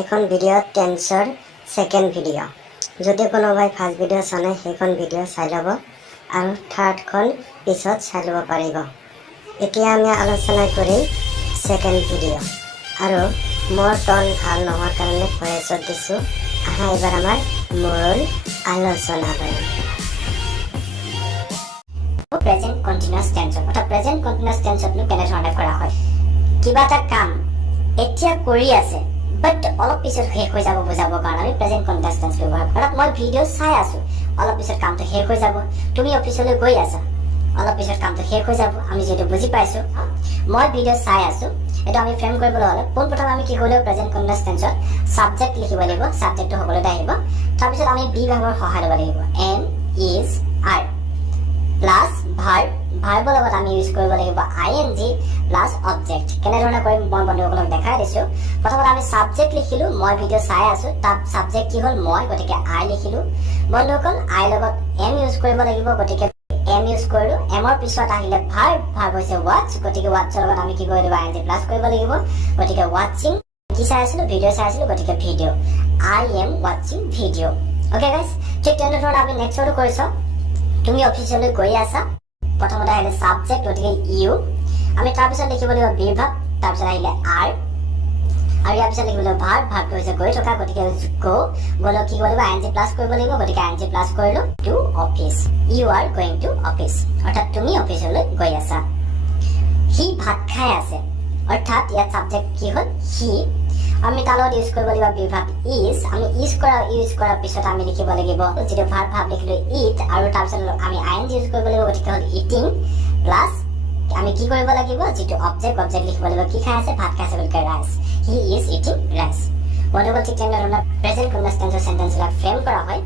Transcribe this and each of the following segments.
এখন video' টেন্সৰ second video'. যদি কোনোবাই ফাৰ্ষ্ট ভিডিঅ' চোৱা নাই সেইখন ভিডিঅ' চাই ল'ব আৰু থাৰ্ডখন পিছত চাই ল'ব পাৰিব। এতিয়া আমি আলোচনা কৰিম ছেকেণ্ড ভিডিঅ' আৰু মোৰ টন ভাল নোহোৱাৰ কাৰণে ভইচত দিছোঁ। আহা এবাৰ আমাৰ মূল আলোচনালৈ। প্ৰেজেণ্ট কণ্টিনিউৱাছ টেন্সত অৰ্থাৎ প্ৰেজেণ্ট কণ্টিনিউৱাছ টেন্সতনো কেনেধৰণে কৰা হয়। কিবা এটা কাম এতিয়া কৰি আছে বাট অলপ পিছত শেষ হৈ যাব বুজাবৰ কাৰণে আমি প্ৰেজেণ্ট কণ্টিনিউৱাছ টেন্স ব্যৱহাৰ কৰোঁ। অৰ্থাৎ মই ভিডিঅ' চাই আছোঁ, অলপ পিছত কামটো শেষ হৈ যাব। তুমি অফিচলৈ গৈ আছা, অলপ পিছত কামটো শেষ হৈ যাব। আমি যিহেতু বুজি পাইছোঁ মই ভিডিঅ' চাই আছোঁ, এইটো আমি ফ্ৰেম কৰিবলৈ হ'লে পোনপ্ৰথমে আমি কি কৰিব লাগিব, প্ৰেজেণ্ট কণ্টিনিউৱাছ টেন্সত ছাবজেক্ট লিখিব লাগিব। ছাবজেক্টটো সকলোতে আহিব। তাৰপিছত আমি বি ভাৰ্বৰ সহায় ল'ব লাগিব। Am is are plus verb, ভাৰ্বৰ লগত আমি ইউজ কৰিব লাগিব ING প্লাছ অবজেক্ট। কেনেধৰণে কৰিম মই বন্ধুসকলক দেখাই দিছোঁ। প্ৰথমতে আমি ছাবজেক্ট লিখিলোঁ, মই ভিডিঅ' চাই আছোঁ। তাত ছাবজেক্ট কি হ'ল মই, গতিকে আই লিখিলোঁ। বন্ধুসকল আইৰ লগত এম ইউজ কৰিব লাগিব, গতিকে এম ইউজ কৰিলোঁ। এমৰ পিছত আহিলে ভাৰ্ব, ভাৰ্ব হৈছে ৱাটচ, গতিকে ৱাটচৰ লগত আমি কি কৰিব লাগিব, ING প্লাছ কৰিব লাগিব। গতিকে ৱাটচিং, কি চাই আছিলোঁ, ভিডিঅ' চাই আছিলোঁ, গতিকে video', I am watching video'. Okay guys, ঠিক তেনেধৰণে আমি নেক্সটো কৰিছোঁ। তুমি অফিচলৈ গৈ আছা, প্ৰথমতে আহিলে ছাবজেক্ট, গতিকে ইউ। আমি তাৰপিছত লিখিব লাগিব বি ভাৰ্ব, তাৰপিছত আহিলে আৰ, আৰু ইয়াৰ পিছত লিখিব লাগিব ভাৰ্ব, ভাৰ্বটো হৈছে গৈ থকা, গতিকে গো, গ'লক কি কৰিব লাগিব, ING প্লাছ কৰিব লাগিব, গতিকে ING প্লাছ কৰিলোঁ। To office, you are going to office, অৰ্থাৎ তুমি অফিচলৈ গৈ আছা। সি ভাত খাই আছে, অৰ্থাৎ ইয়াত ছাবজেক্ট কি হ'ল সি। আমি তাৰ লগত ইউজ কৰিব লাগিব বি ভাৰ্ব ইজ। আমি ইউজ কৰাৰ পিছত আমি লিখিব লাগিব যিটো ভাৰ্ব লিখিলোঁ ইট, আৰু তাৰপিছত আমি ING ইউজ কৰিব লাগিব, গতিকে হ'ল ইটিং প্লাছ আমি কি কৰিব লাগিব, যিটো অবজেক্ট লিখিব লাগিব কি খাই আছে, ভাত খাইছে, গতিকে rice, he is eating rice. বন্ধুসকল ঠিক তেনেধৰণে প্ৰেজেণ্ট কণ্টিনিউৱাছ টেন্সৰ চেণ্টেন্সবিলাক ফ্ৰেম কৰা হয়।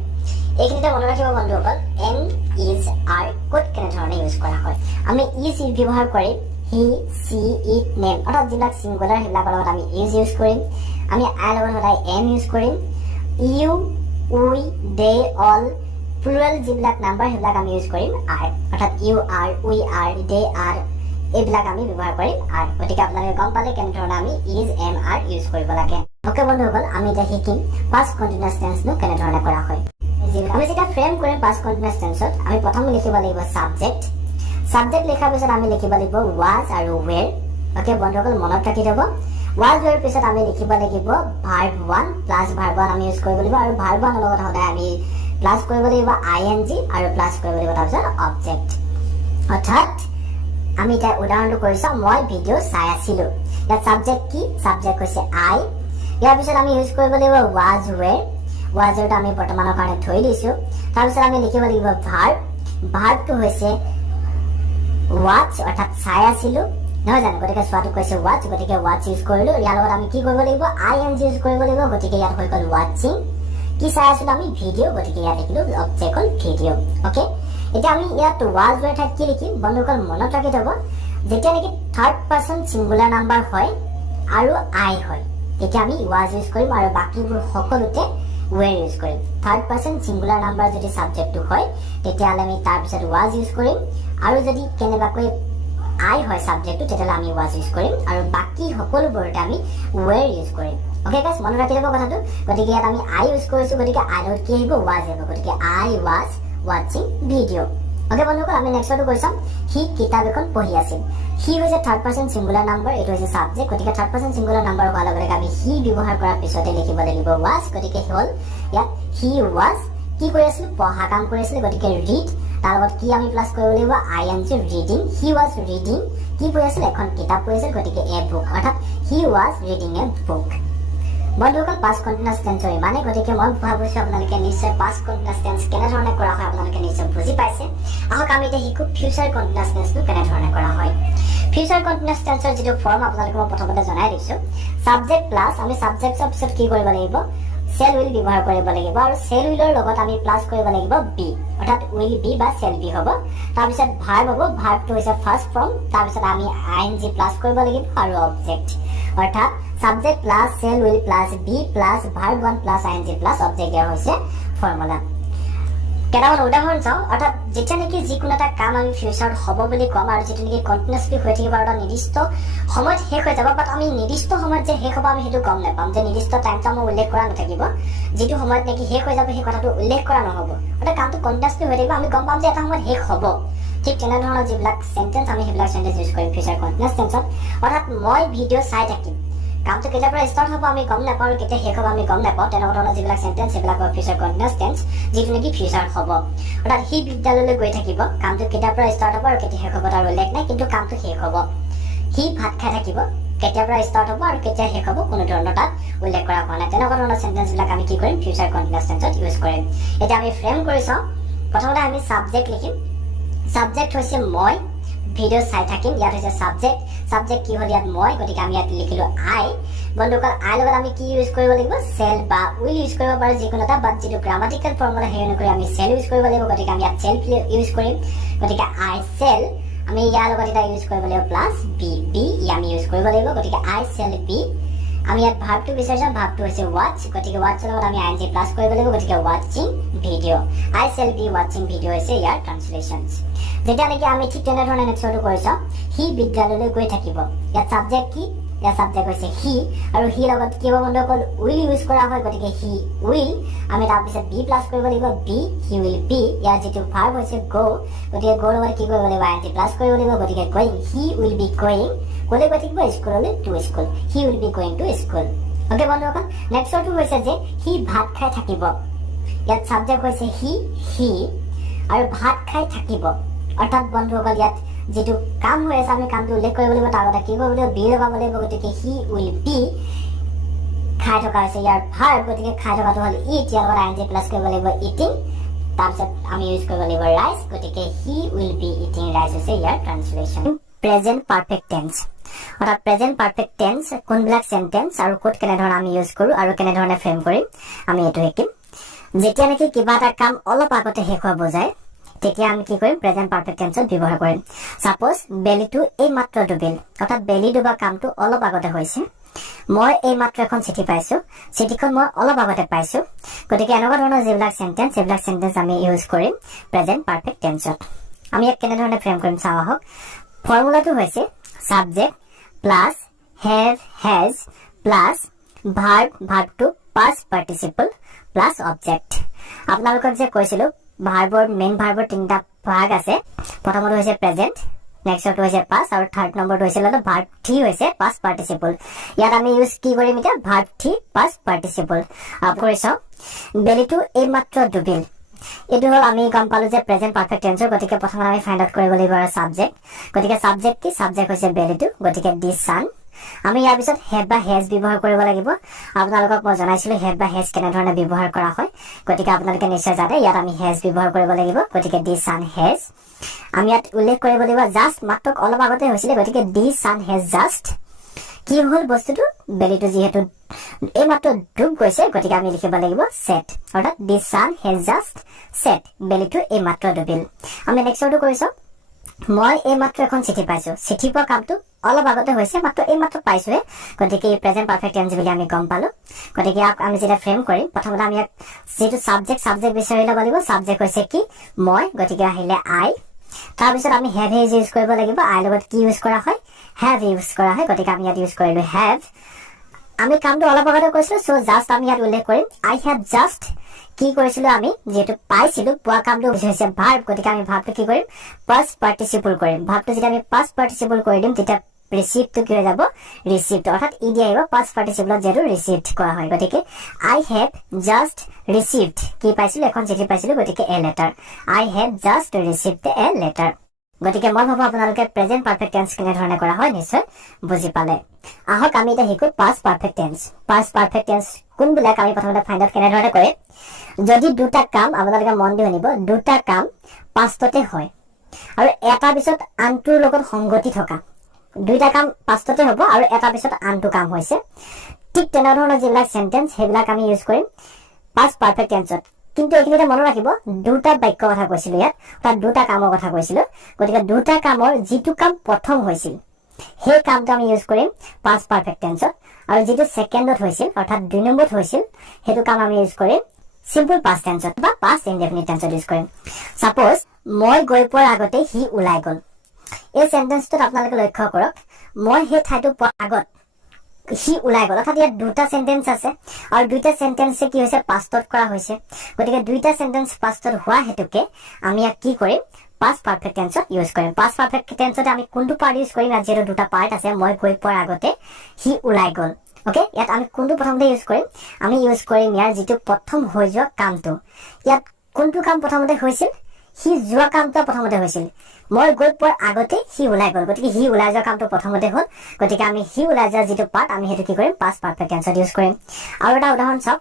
এইখিনিতে মনত ৰাখিব বন্ধুসকল এম ইজ আৰ ক'ত কেনেধৰণে ইউজ কৰা হয়। আমি ইজ ব্যৱহাৰ কৰিম হি, চি, ইট, নেম, অৰ্থাৎ যিবিলাক ছিংগুলাৰ সেইবিলাকৰ লগত আমি ইউজ কৰিম। আমি আইৰ লগত সদায় এম ইউজ কৰিম। You, we, they, all, plural যিবিলাক নাম্বাৰ সেইবিলাক আমি ইউজ কৰিম আৰ, অৰ্থাৎ you are, we are, they are, এইবিলাক আমি ব্যৱহাৰ কৰিম আৰ। গতিকে আপোনালোকে গম পালে কেনেধৰণে আমি ইজ, এম, আৰ ইউজ কৰিব লাগে। অ'কে বন্ধুসকল, আমি এতিয়া শিকিম পাষ্ট কণ্টিনিউৱাছ টেন্সনো কেনেধৰণে কৰা হয়। আমি যেতিয়া ফ্ৰেম কৰিম পাষ্ট কণ্টিনিউৱাছ টেন্সত আমি প্ৰথমে লিখিব লাগিব ছাবজেক্ট। ছাবজেক্ট লিখাৰ পিছত আমি লিখিব লাগিব ৱাজ আৰু ৱেৰ। অ'কে বন্ধুসকল মনত ৰাখি থ'ব। ৱাজ ৱেৰ পিছত আমি লিখিব লাগিব verb one plus verb one আমি ইউজ কৰিব লাগিব, আৰু ভাৰ্ব ওৱানৰ লগত সদায় আমি প্লাছ কৰিব লাগিব ING আৰু প্লাছ কৰিব লাগিব তাৰপিছত অবজেক্ট। অৰ্থাৎ আমি এতিয়া উদাহৰণটো কৰিছোঁ, মই ভিডিঅ' চাই আছিলোঁ। ইয়াত ছাবজেক্ট কি, ছাবজেক্ট হৈছে আই। ইয়াৰ পিছত আমি ইউজ কৰিব লাগিব ৱাজ ৱেৰ। ৱাজ ৱেৰটো আমি বৰ্তমানৰ কাৰণে থৈ দিছোঁ। তাৰপিছত আমি লিখিব লাগিব ভাৰ্ব, ভাৰ্বটো হৈছে ৱাটচ, অৰ্থাৎ চাই আছিলোঁ, নহয় জানো, গতিকে চোৱাটো কৈছে ৱাটচ, গতিকে ৱাটচ ইউজ কৰিলোঁ। ইয়াৰ লগত আমি কি কৰিব লাগিব, ING ইউজ কৰিব লাগিব, গতিকে ইয়াত হৈ গ'ল ৱাটচিং। কি চাই আছিলোঁ আমি, ভিডিঅ', গতিকে ইয়াত লিখিলোঁ অবজেক্ট হ'ল ভিডিঅ'। অ'কে, এতিয়া আমি ইয়াত ৱাজ ৱেৰ ঠাইত কি লিখিম বন্ধুসকল মনত ৰাখি থ'ব। যেতিয়া নেকি থাৰ্ড পাৰ্চন ছিংগুলাৰ নাম্বাৰ হয় আৰু আই হয় তেতিয়া আমি ৱাজ ইউজ কৰিম, আৰু বাকীবোৰ সকলোতে ৱেৰ ইউজ কৰিম। থাৰ্ড পাৰ্চন ছিংগুলাৰ নাম্বাৰ যদি ছাবজেক্টটো হয় তেতিয়াহ'লে আমি তাৰপিছত ৱাজ ইউজ কৰিম, আৰু যদি কেনেবাকৈ আই হয় ছাবজেক্টটো তেতিয়াহ'লে আমি ৱাজ ইউজ কৰিম, আৰু বাকী সকলোবোৰতে আমি ৱেৰ ইউজ কৰিম। অ'কে গাইজ, মনত ৰাখি ল'ব কথাটো। গতিকে ইয়াত আমি আই ইউজ কৰিছোঁ, গতিকে আই লগত কি আহিব, ৱাজ আহিব, গতিকে আই ৱাজ ৱাটচিং ভিডিঅ'। অ'কে বন্ধুসকল, আমি নেক্সটটো কৈ চাম। সি কিতাপ এখন পঢ়ি আছিল। সি হৈছে থাৰ্ড পাৰ্চন ছিংগুলাৰ নাম্বাৰ, এইটো হৈছে ছাবজেক্ট, গতিকে থাৰ্ড পাৰ্চন ছিংগুলাৰ নাম্বাৰ হোৱাৰ লগে লগে আমি সি ব্যৱহাৰ কৰাৰ পিছতে লিখিব লাগিব ৱাজ, গতিকে হ'ল ইয়াত হি ৱাজ কি কৰি আছিল, পঢ়া কাম কৰি আছিলে, গতিকে ৰিড, তাৰ লগত কি আমি প্লাছ কৰিব লাগিব ING reading. He was reading, কি পঢ়ি আছিল, এখন কিতাপ পঢ়ি আছিল, গতিকে এ বুক, অৰ্থাৎ he was reading a book. বন্ধুসকল পাষ্ট কণ্টিনিউৱাছ টেন্সৰ ইমানেই, গতিকে মই ভাবিছোঁ আপোনালোকে নিশ্চয় পাষ্ট কণ্টিনিউৱাছ টেন্স কেনেধৰণে কৰা হয় আপোনালোকে নিশ্চয় বুজি পাইছে। আহক আমি এতিয়া শিকোঁ ফিউচাৰ কণ্টিনিউৱাছ টেন্সটো কেনেধৰণে কৰা হয়। ফিউচাৰ কণ্টিনিউৱাছ টেন্সৰ যিটো ফৰ্ম আপোনালোকে মই প্ৰথমতে জনাই দিছোঁ, ছাবজেক্ট প্লাছ আমি ছাবজেক্টৰ পিছত কি কৰিব লাগিব, চেল উইল ব্যৱহাৰ কৰিব লাগিব, আৰু চেল উইলৰ লগত আমি প্লাছ কৰিব লাগিব বি, অৰ্থাৎ উইল বি বা চেল বি হ'ব। তাৰপিছত ভাৰ্ব হ'ব, ভাৰ্বটো হৈছে ফাৰ্ষ্ট ফৰ্ম, তাৰপিছত আমি ING প্লাছ কৰিব লাগিব, আৰু অবজেক্ট, অৰ্থাৎ subject plus shall will plus be plus verb one plus ING plus object, ইয়াৰ হৈছে ফৰ্মুলা। কেইটামান উদাহৰণ চাওঁ অৰ্থাৎ যেতিয়া নেকি যিকোনো এটা কাম আমি ফিউচাৰত হ'ব বুলি ক'ম আৰু যিটো নেকি কণ্টিনিউছলি হৈ থাকিব আৰু এটা নিৰ্দিষ্ট সময়ত শেষ হৈ যাব বাট আমি নিৰ্দিষ্ট সময়ত যে শেষ হ'ব আমি সেইটো গম নাপাম যে নিৰ্দিষ্ট টাইমটো আমাৰ উল্লেখ কৰা নাথাকিব যিটো সময়ত নেকি শেষ হৈ যাব সেই কথাটো উল্লেখ কৰা নহ'ব অৰ্থাৎ কামটো কণ্টিনিউছলি হৈ থাকিব আমি গম পাম যে এটা সময়ত শেষ হ'ব ঠিক তেনেধৰণৰ যিবিলাক চেণ্টেন্স আমি সেইবিলাক চেণ্টেন্স ইউজ কৰিম ফিউচাৰ কণ্টিনিউছ টেন্সত অৰ্থাৎ মই ভিডিঅ' চাই থাকিম কামটো কেতিয়াৰ পৰা ষ্টাৰ্ট হ'ব আমি গম নাপাওঁ আৰু কেতিয়া শেষ হ'ব আমি গম নাপাওঁ তেনেকুৱা ধৰণৰ যিবিলাক চেণ্টেন্স সেইবিলাক ফিউচাৰ কণ্টিনিউছ টেন্স যিটো নেকি ফিউচাৰ হ'ব অৰ্থাৎ সি বিদ্যালয়লৈ গৈ থাকিব কামটো কেতিয়াৰ পৰা ষ্টাৰ্ট হ'ব আৰু কেতিয়া শেষ হ'ব তাৰ উল্লেখ নাই কিন্তু কামটো শেষ হ'ব সি ভাত খাই থাকিব কেতিয়াৰ পৰা ষ্টাৰ্ট হ'ব আৰু কেতিয়া শেষ হ'ব কোনো ধৰণৰ তাত উল্লেখ কৰা হোৱা নাই তেনেকুৱা ধৰণৰ চেণ্টেন্সবিলাক আমি কি কৰিম ফিউচাৰ কণ্টিনিউছ টেন্সত ইউজ কৰিম এতিয়া আমি ফ্ৰেম কৰি চাওঁ প্ৰথমতে আমি ছাবজেক্ট লিখিম ছাবজেক্ট হৈছে মই ভিডিঅ' চাই থাকিম ইয়াত হৈছে ছাবজেক্ট কি হ'ল ইয়াত মই গতিকে আমি ইয়াত লিখিলোঁ আই বন্ধুসকল আই লগত আমি কি ইউজ কৰিব লাগিব চেল বা উইল ইউজ কৰিব পাৰোঁ যিকোনো এটা বাট যিটো গ্ৰামাটিকেল ফৰ্মুলা সেই অনুসৰি আমি চেল ইউজ কৰিব লাগিব গতিকে আমি ইয়াত চেল ইউজ কৰিম গতিকে আই চেল আমি ইয়াৰ লগত এটা ইউজ কৰিব লাগিব প্লাছ বি আমি ইউজ কৰিব লাগিব গতিকে আই চেল বি আমি ইয়াত ভাৰ্বটো বিচাৰিছোঁ ভাৰ্বটো হৈছে ৱাটচ গতিকে ৱাটচৰ লগত আমি আই এন জি প্লাছ কৰিব লাগিব গতিকে ৱাটচিং ভিডিঅ' আই চেল বি ৱাটচিং ভিডিঅ' হৈছে ইয়াৰ ট্ৰান্সলেশ্যনছ যেতিয়া নেকি আমি ঠিক তেনেধৰণে নেক্সটটো কৰি চাওঁ সি বিদ্যালয়লৈ গৈ থাকিব ইয়াত ছাবজেক্ট কি ইয়াৰ ছাবজেক্ট হৈছে সি আৰু সি লগত কি হ'ব বন্ধুসকল উইল ইউজ কৰা হয় গতিকে সি উইল আমি তাৰপিছত বি প্লাছ কৰিব লাগিব বি হি উইল বি ইয়াৰ যিটো ভাৰ্ব হৈছে গ' গতিকে গ'ৰ লগত কি কৰিব লাগিব আই এন জি প্লাছ কৰিব লাগিব গতিকে going he will be going ক'লৈ গৈ থাকিব স্কুললৈ to school he will be going to school okay বন্ধুসকল নেক্সটটো হৈছে যে সি ভাত খাই থাকিব ইয়াত ছাবজেক্ট হৈছে হি আৰু ভাত খাই থাকিব অৰ্থাৎ বন্ধুসকল ইয়াত যিটো কাম হৈ আছে আমি কামটো উল্লেখ কৰিব লাগিব তাৰ কথা কি কৰিব লাগিব বি লগাব লাগিব গতিকে হি উইল বি খাই থকা হৈছে ইয়াৰ ভাৰ্ব গতিকে খাই থকাটো হ'ল ইট ইয়াৰ লগত আই এন জি প্লাছ কৰিব লাগিব ইটিং তাৰপিছত আমি ইউজ কৰিব লাগিব ৰাইচ গতিকে he will be eating rice হৈছে ইয়াৰ ট্ৰান্সলেশ্যন প্ৰেজেণ্ট পাৰফেক্ট টেন্স অৰ্থাৎ প্ৰেজেণ্ট পাৰফেক্ট টেন্স কোনবিলাক চেণ্টেন্স আৰু ক'ত কেনেধৰণে আমি ইউজ কৰোঁ আৰু কেনেধৰণে ফ্ৰেম কৰিম আমি এইটো শিকিম যেতিয়া নেকি কিবা এটা কাম অলপ আগতে শেষ হোৱা বুজায় তেতিয়া আমি কি কৰিম প্ৰেজেণ্ট পাৰফেক্ট টেন্সত ব্যৱহাৰ কৰিম ছাপ'জ বেলিটো এই মাত্ৰ ডুবিল অৰ্থাৎ বেলি ডুবা কামটো অলপ আগতে হৈছে মই এই মাত্ৰ এখন চিঠি পাইছোঁ চিঠিখন মই অলপ আগতে পাইছোঁ গতিকে এনেকুৱা ধৰণৰ যিবিলাক চেণ্টেন্স সেইবিলাক চেণ্টেন্স আমি ইউজ কৰিম প্ৰেজেণ্ট পাৰফেক্ট টেন্সত আমি ইয়াক কেনেধৰণে ফ্ৰেম কৰিম চাওঁ আহক ফৰ্মুলাটো হৈছে subject plus have has plus ভাৰ্বটো পাষ্ট পাৰ্টিচিপল প্লাছ অবজেক্ট আপোনালোকক যে কৈছিলোঁ ভাৰ্বৰ মেইন ভাৰ্বৰ তিনিটা ভাগ আছে প্ৰথমটো হৈছে প্ৰেজেণ্ট নেক্সটটো হৈছে পাষ্ট আৰু থাৰ্ড নম্বৰটো হৈছে ভাৰ্ব থ্ৰী হৈছে পাষ্ট পাৰ্টিচিপল ইয়াত আমি ইউজ কি কৰিম এতিয়া ভাৰ্ব থ্ৰী পাষ্ট পাৰ্টিচিপল কৰি চাওঁ বেলিটো এই মাত্ৰ ডুবিল এইটো হ'ল আমি গম পালোঁ যে প্ৰেজেণ্ট পাৰফেক্ট টেন্সৰ গতিকে প্ৰথমতে আমি ফাইণ্ড আউট কৰিব লাগিব আৰু ছাবজেক্ট গতিকে ছাবজেক্ট কি ছাবজেক্ট হৈছে বেলিটো গতিকে দি ছান আমি ইয়াৰ পিছত হেভ বা হেজ ব্যৱহাৰ কৰিব লাগিব আপোনালোকক মই জনাইছিলোঁ হেভ বা হেজ কেনেধৰণে ব্যৱহাৰ কৰা হয় গতিকে আপোনালোকে নিশ্চয় জানে ইয়াত আমি হেজ ব্যৱহাৰ কৰিব লাগিব গতিকে দি ছান হেজ আমি ইয়াত উল্লেখ কৰিব লাগিব জাষ্ট মাত্ৰ অলপ আগতে হৈছিলে গতিকে দি ছান হেজ জাষ্ট কি হ'ল বস্তুটো বেলিটো যিহেতু এই মাত্ৰ ডুব গৈছে গতিকে আমি লিখিব লাগিব ছেট অৰ্থাৎ দি ছান হেজ জাষ্ট ছেট বেলিটো এই মাত্ৰ ডুবিল আমি নেক্সটটো কৰিছোঁ মই এই মাত্ৰ এখন চিঠি পাইছোঁ চিঠি পোৱা কামটো অলপ আগতে হৈছে মাত্ৰ এই মাত্ৰ পাইছোঁহে গতিকে প্ৰেজেণ্ট পাৰফেক্ট টেন্স বুলি আমি গম পালোঁ গতিকে ইয়াক আমি যেতিয়া ফ্ৰেম কৰিম প্ৰথমতে আমি ইয়াক যিটো ছাবজেক্ট বিচাৰি ল'ব লাগিব ছাবজেক্ট হৈছে কি মই গতিকে আহিলে আই তাৰপিছত আমি হেভ হেজ ইউজ কৰিব লাগিব আইৰ লগত কি ইউজ কৰা হয় হেভ ইউজ কৰা হয় গতিকে আমি ইয়াত ইউজ কৰিলোঁ হেভ আমি কামটো অলপ আগতে কৰিছিলোঁ চ' জাষ্ট আমি ইয়াত উল্লেখ কৰিম আই হেভ জাষ্ট কি কৰিছিলোঁ আমি যিহেতু পাইছিলোঁ পোৱা কামটো হৈছে ভাৰ্ব গতিকে আমি ভাৰ্বটো কি কৰিম পাষ্ট পাৰ্টিচিপল কৰিম ভাৰ্বটো যেতিয়া আমি পাষ্ট পাৰ্টিচিপল কৰি দিম তেতিয়া ৰিচিভটো কি হৈ যাব ৰিচিভড অৰ্থাৎ ই দি আহিব পাষ্ট পাৰ্টিচিপলত যিহেতু ৰিচিভড কোৱা হয় গতিকে আই হেভ জাষ্ট ৰিচিভড কি পাইছিলোঁ এখন চিঠি পাইছিলোঁ গতিকে a letter I have just received a letter গতিকে মই ভাবোঁ আপোনালোকে প্ৰেজেণ্ট পাৰফেক্ট টেন্স কেনেধৰণে কৰা হয় নিশ্চয় বুজি পালে আহক আমি এতিয়া শিকোঁ পাষ্ট পাৰফেক্ট টেন্স কোনবিলাক আমি প্ৰথমতে ফাইণ্ড আউট কেনেধৰণে কৰে যদি দুটা কাম আপোনালোকে মন দি শুনিব দুটা কাম পাষ্টতে হয় আৰু এটা পিছত আনটোৰ লগত সংগতি থকা দুইটা কাম পাষ্টতে হ'ব আৰু এটা পিছত আনটো কাম হৈছে ঠিক তেনেধৰণৰ যিবিলাক চেণ্টেন্স সেইবিলাক আমি ইউজ কৰিম পাষ্ট পাৰফেক্ট টেন্সত কিন্তু এইখিনিতে মনত ৰাখিব দুটা বাক্য কথা কৈছিলোঁ ইয়াত অৰ্থাৎ দুটা কামৰ কথা কৈছিলোঁ গতিকে দুটা কামৰ যিটো কাম প্ৰথম হৈছিল সেই কামটো আমি ইউজ কৰিম পাষ্ট পাৰফেক্ট টেন্সত আৰু যিটো ছেকেণ্ডত হৈছিল অৰ্থাৎ 2 নম্বৰত হৈছিল সেইটো কাম আমি ইউজ কৰিম সিম্পল পাস্ট টেন্সত বা পাস্ট ইনডেফিনিট টেন্সত ইউজ কৰিম সাপোজ মই গৈ পোৱাৰ আগতে হি ওলাই গ'ল এই সেন্টেন্সটোত আপোনালোকে লক্ষ্য কৰক মই হে ঠাইটো পোৱাৰ আগত হি ওলাই গ'ল অৰ্থাৎ ইয়াত দুটা সেন্টেন্স আছে আৰু দুটা সেন্টেন্সে কি হৈছে পাষ্টত কৰা হৈছে গতিকে দুটা সেন্টেন্স পাষ্টত হোৱা হেতুকে আমি ইয়াক কি কৰিম past perfect tense ইউজ কৰিম past perfect tense আমি কোনটো পাৰ্ট ইউজ কৰিম ইয়াত যেটো দুটা পাৰ্ট আছে মই গৈ পোৱাৰ আগতে হি ওলাই গ'ল ওকে ইয়াত আমি কোনটো প্ৰথমতে ইউজ কৰিম আমি ইউজ কৰিম ইয়াৰ যেটো প্ৰথম হৈ যোৱা কামটো ইয়াত কোনটো কাম প্ৰথমতে হৈছিল হি যোৱা কামটো প্ৰথমতে হৈছিল মই গৈ পোৱাৰ আগতে হি ওলাই গ'ল গতিকে হি ওলাই যোৱা কামটো প্ৰথমতে হ'ল গতিকে আমি হি ওলাই যোৱা যেটো পাৰ্ট আমি হেতু কি কৰিম past perfect tense ইউজ কৰিম আৰু এটা উদাহৰণ চাওক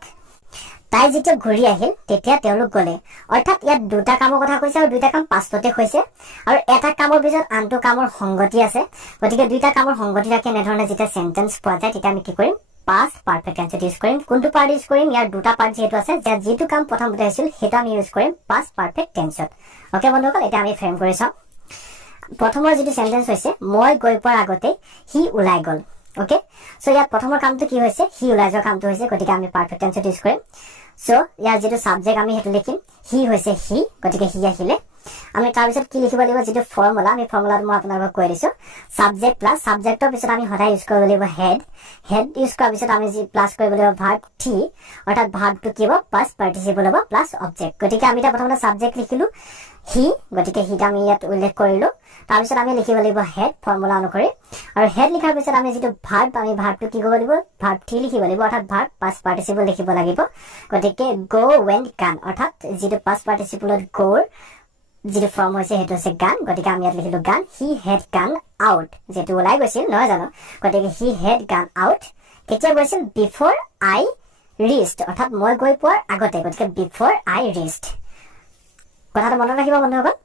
তাই যেতিয়া ঘূৰি আহিল তেতিয়া তেওঁলোক গলে অৰ্থাৎ ইয়াত দুটা কামৰ কথা কৈছে আৰু দুটা কাম পাষ্টতে হৈছে আৰু এটা কামৰ পিছত আনটো কামৰ সংগতি আছে গতিকে দুটা কামৰ সংগতি ৰাখি এনেধৰণে যেতিয়া সেন্টেন্স পোৱা যায় তেতিয়া আমি কি কৰিম past perfect tense ইউজ কৰিম কোনটো পাৰ্ট ইউজ কৰিম ইয়াৰ দুটা পাৰ্ট যেটো আছে যেটো কাম প্ৰথমতে হৈছিল হেতু আমি ইউজ কৰিম past perfect tense ওকে বন্ধুসকল এটা আমি ফ্ৰেম কৰি চাও প্ৰথমৰ যেটো সেন্টেন্স হৈছে মই গৈ পোৱাৰ আগতে হি ওলাই গ'ল ওকে সো ইয়াত প্ৰথমৰ কামটো কি হৈছে হি ওলাই যোৱা কামটো হৈছে গতিকে আমি পাৰফেক্ট টেন্স ইউজ কৰিম সো ইয়াৰ যেটো সাবজেক্ট আমি হেতু লিখিম হি হৈছে হি গতিকে হি আহিলে আমি তাৰ পিছত কি লিখিব লাগিব যেটো ফৰ্মুলা আমি ফৰ্মুলাটো মই আপোনালোকক কৈ দিছো সাবজেক্ট প্লাস সাবজেক্টৰ পিছত আমি সদায় ইউজ কৰিব লাগিব হেড ইউজ কৰাৰ পিছত আমি যি প্লাস কৰিব লাগিব ভাৰ্ব টি অৰ্থাৎ ভাৰ্বটো কি হ'ব পাষ্ট পাৰ্টিসিপল হ'ব প্লাস অবজেক্ট গতিকে আমি এটা প্ৰথমতে সাবজেক্ট লিখিলো হি গতিকে হিটা আমি ইয়াত উল্লেখ কৰিলো তাৰ পিছত আমি লিখিব লাগিব হেড ফৰ্মুলা অনুসৰি আৰু হেড লিখাৰ পিছত আমি যেটো ভাৰ্ব আমি ভাৰ্বটো কি কৰিব লাগিব ভাৰ্ব টি লিখিব লাগিব অৰ্থাৎ ভাৰ্ব পাষ্ট পাৰ্টিসিপল লিখিব লাগিব গতিকে গো ৱেন্ট গান অৰ্থাৎ যেটো পাষ্ট পাৰ্টিসিপলত গোৰ যেটো ফৰ্ম হৈছে হেতু আছে গান গতিকে আমি ইয়াত লিখিলো গান হি হেড গান আউট যেটো ওলাই গৈছিল নহয় জানো গতিকে হি হেড গান আউট কেতিয়া গৈছিল বিফৰ আই ৰিচড অৰ্থাৎ মই গৈ পোৱাৰ আগতে গতিকে বিফৰ আই ৰিচড কথাটো মনত ৰাখিব বন্ধুসকল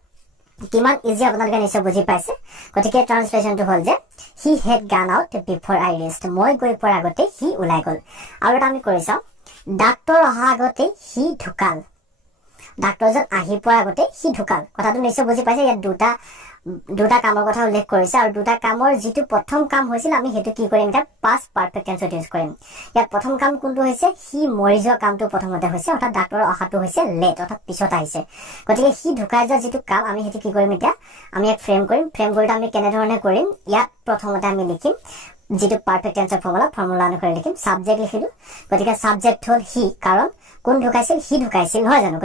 কিমান ইজি আপোনালোকে নিশ্চয় বুজি পাইছে গতিকে ট্ৰান্সলেচনটো হ'ল যে হি হেড গান আউট বিফৰ আই ৰিচড মই গৈ পোৱাৰ আগতে হি ওলাই গ'ল আৰু এটা আমি কৰি চাও ডাক্তৰ অহা আগতে হি ঢুকাল ডাক্তৰজন আহি পোৱাৰ আগতে হি ঢুকাল কথাটো নিশ্চয় বুজি পাইছে ইয়াত দুটা কামৰ কথা উল্লেখ কৰিছে আৰু দুটা কামৰ যেটো প্ৰথম কাম হৈছিল আমি হেতু কি কৰিম এটা past perfect tense ইউজ কৰিম ইয়াত প্ৰথম কাম কোনটো হৈছে হি মৰি যোৱা কামটো প্ৰথমতে হৈছে অৰ্থাৎ ডাক্তৰৰ অহাটো হৈছে লেট অৰ্থাৎ পিছত আহিছে গতিকে হি ঢুকাই যোৱা যেটো কাম আমি হেতু কি কৰিম এতিয়া আমি এক ফ্ৰেম কৰিম ফ্ৰেম কৰিলে আমি কেনে ধৰণে কৰিম ইয়াত প্ৰথমতে আমি লিখিম যেটো পাৰফেক্ট টেন্সৰ ফৰ্মুলা অনুসৰি লিখিম সাবজেক্ট লিখিলো গতিকে সাবজেক্ট হ'ল হি কাৰণ কোন ঢুকাইছিল হি ঢুকাইছিল নহয় জানো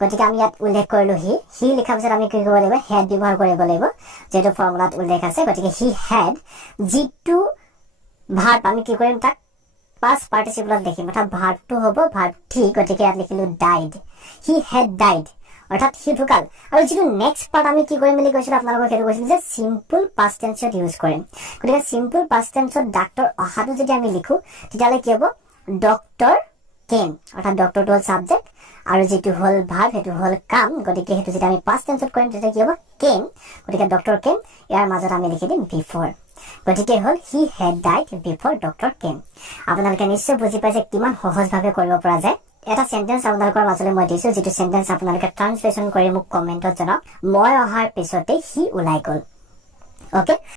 গতিকে আমি ইয়াত উল্লেখ কৰিলো হি লিখাৰ পিছত আমি কি কৰিব লাগিব হেড ব্যৱহাৰ কৰিব লাগিব যেটো ফৰ্মুলাত উল্লেখ আছে গতিকে হি হেড যেটো ভাৰ্ব আমি কি কৰিম তাক past participle লিখিম অৰ্থাৎ ভাৰ্বটো হ'ব ভাৰ্ব টি গতিকে ইয়াত লিখিলো ডাইড হি হেড ডাইড অৰ্থাৎ হি ঢুকাল আৰু যেটো নেক্সট পাৰ্ট আমি কি কৰিম বুলি কৈছিলো আপোনালোকক হেতু কৈছিল যে সিম্পল পাষ্ট টেন্সত ইউজ কৰিম গতিকে সিম্পল পাষ্ট টেন্সত ডাক্তৰ অহাটো যদি আমি লিখো তেতিয়ালে কি হ'ব ডক্টৰ কেম অৰ্থাৎ ডক্টৰটো হ'ল সাবজেক্ট আৰু যেটো হ'ল ভাৰ্ব হেতু হ'ল কাম গতিকে হেতু যদি আমি পাষ্ট টেন্সত কৰিম তেতিয়া কি হ'ব কেম গতিকে ডক্টৰ কেম ইয়াৰ মাজত আমি লিখি দিম বিফৰ গতিকে হ'ল he had died before doctor came আপোনালোকে নিশ্চয় বুজি পাইছে কিমান সহজভাৱে কৰিব পৰা যায় এটা সেন্টেন্স আপোনালোকৰ মাজলৈ মই দিছো যেটো সেন্টেন্স আপোনালোকে ট্ৰান্সলেচন কৰি মোক কমেন্টত জনাওক মই অহাৰ পিছতে হি ওলাই গ'ল ওকে